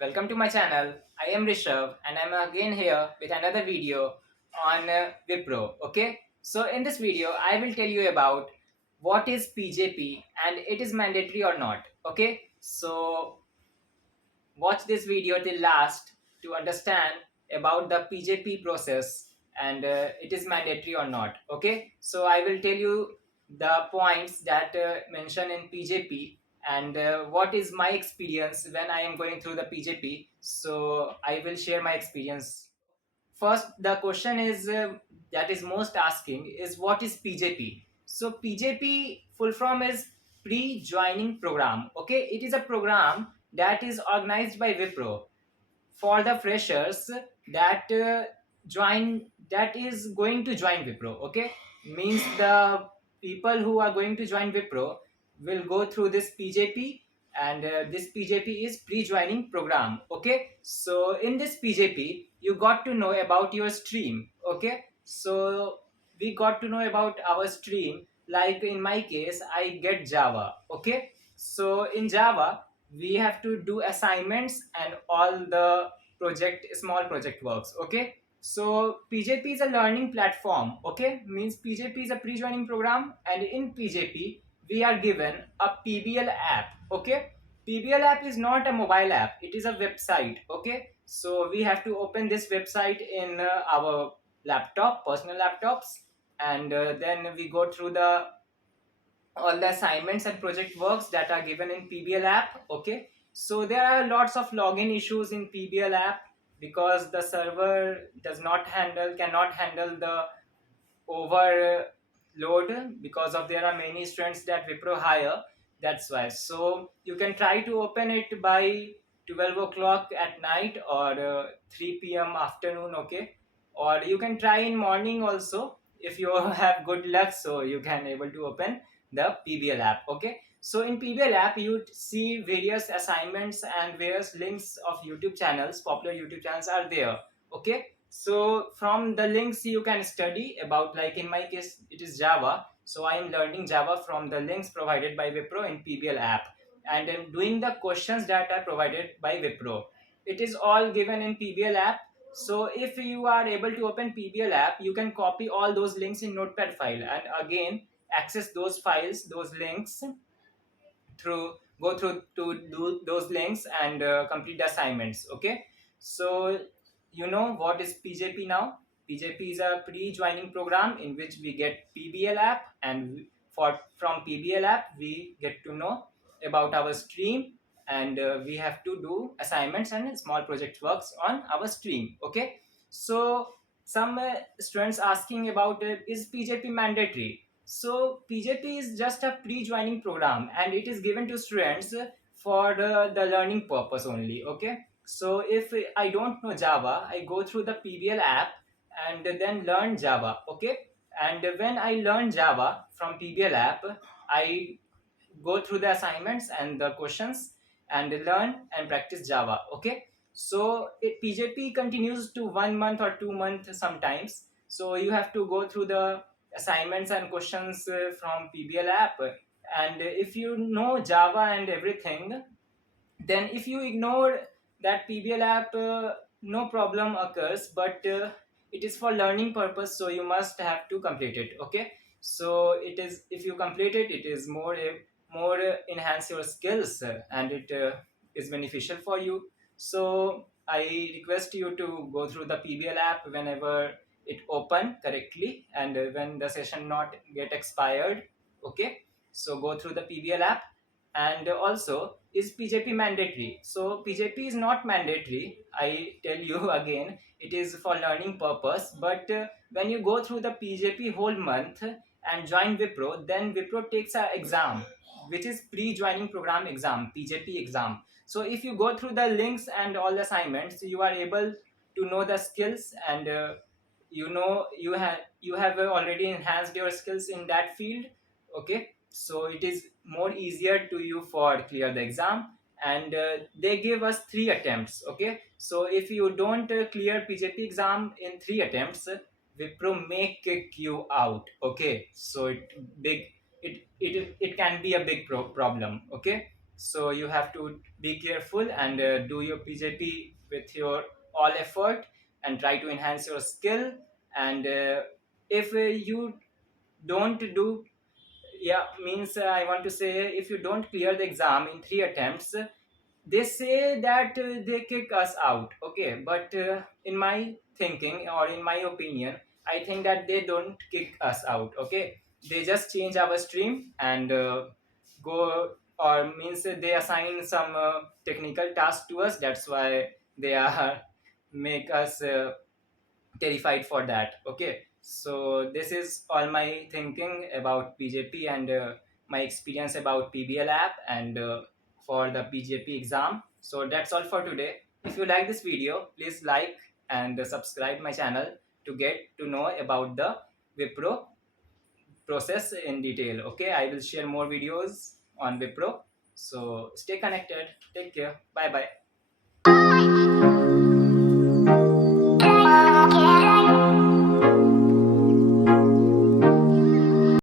welcome to my channel. I am Rishav and I'm again here with another video on Wipro. Okay, so in this video I will tell you about what is PJP and it is mandatory or not. Okay, so watch this video till last to understand about the PJP process and it is mandatory or not. Okay, so I will tell you the points that mention in PJP and what is my experience when I am going through the PJP. So I will share my experience. First, the question is that is most asking is what is PJP? So PJP full form is pre-joining program. Okay, it is a program that is organized by Wipro for the freshers that join that is going to join Wipro. Okay, means the people who are going to join Wipro will go through this PJP, and this PJP is pre-joining program. Okay, so in this PJP you got to know about your stream. Okay, so we got to know about our stream. Like in my case I get Java. Okay, so in Java we have to do assignments and all the small project works. Okay, so PJP is a learning platform. Okay, means PJP is a pre-joining program, and in PJP we are given a PBL app. Okay, PBL app is not a mobile app, it is a website. Okay, so we have to open this website in our personal laptops, and then we go through the all the assignments and project works that are given in PBLApp. Okay, so there are lots of login issues in PBLApp because the server does not handle cannot handle the overload, because of there are many students that Wipro hire. That's why. So you can try to open it by 12 o'clock at night or 3 p.m. afternoon. Okay, or you can try in morning also if you have good luck, so you can able to open the PBL app. Okay, so in PBL app you see various assignments and various links of YouTube channels. Popular YouTube channels are there. Okay, so from the links you can study about, like in my case it is Java, so I am learning Java from the links provided by Wipro in PBL app, and I'm doing the questions that are provided by Wipro. It is all given in PBL app. So if you are able to open PBL app, you can copy all those links in notepad file and again access those files, those links through go through to do those links and complete the assignments. Okay, so you know what is PJP now. PJP is a pre-joining program in which we get PBL app, and from PBL app we get to know about our stream, and we have to do assignments and small project works on our stream. Okay, so some students asking about is PJP mandatory. So PJP is just a pre-joining program and it is given to students for the learning purpose only. Okay, so if I don't know Java, I go through the PBL app and then learn Java. Okay, and when I learn Java from PBL app, I go through the assignments and the questions and learn and practice Java. Okay, so PJP continues to 1 month or 2 months sometimes. So you have to go through the assignments and questions from PBL app. And if you know Java and everything, then if you ignore that PBL app, no problem occurs. But it is for learning purpose, so you must have to complete it. Okay, so it is, if you complete it, it is more enhance your skills, and it is beneficial for you. So I request you to go through the PBL app whenever it open correctly, and when the session not get expired. Okay, so go through the PBL app. And also, is PJP mandatory? So PJP is not mandatory, I tell you again. It is for learning purpose, but when you go through the PJP whole month and join Wipro, then Wipro takes a exam which is pre-joining program exam, PJP exam. So if you go through the links and all the assignments, you are able to know the skills, and you have already enhanced your skills in that field. Okay, so it is more easier to you for clear the exam, and they give us 3 attempts. Okay, so if you don't clear PJP exam in 3 attempts, Wipro may kick you out. Okay, so it can be a big problem. Okay, So you have to be careful and do your PJP with your all effort and try to enhance your skill. And if you don't do, yeah, means I want to say, if you don't clear the exam in 3 attempts, they say that they kick us out, okay? But in my thinking or in my opinion, I think that they don't kick us out, okay? They just change our stream and go, or means they assign some technical task to us. That's why they are make us terrified for that, okay? So this is all my thinking about PJP and my experience about PBLApp and for the PJP exam. So that's all for today. If you like this video, please like and subscribe my channel to get to know about the Wipro process in detail, okay? I will share more videos on Wipro. So stay connected, take care, bye bye.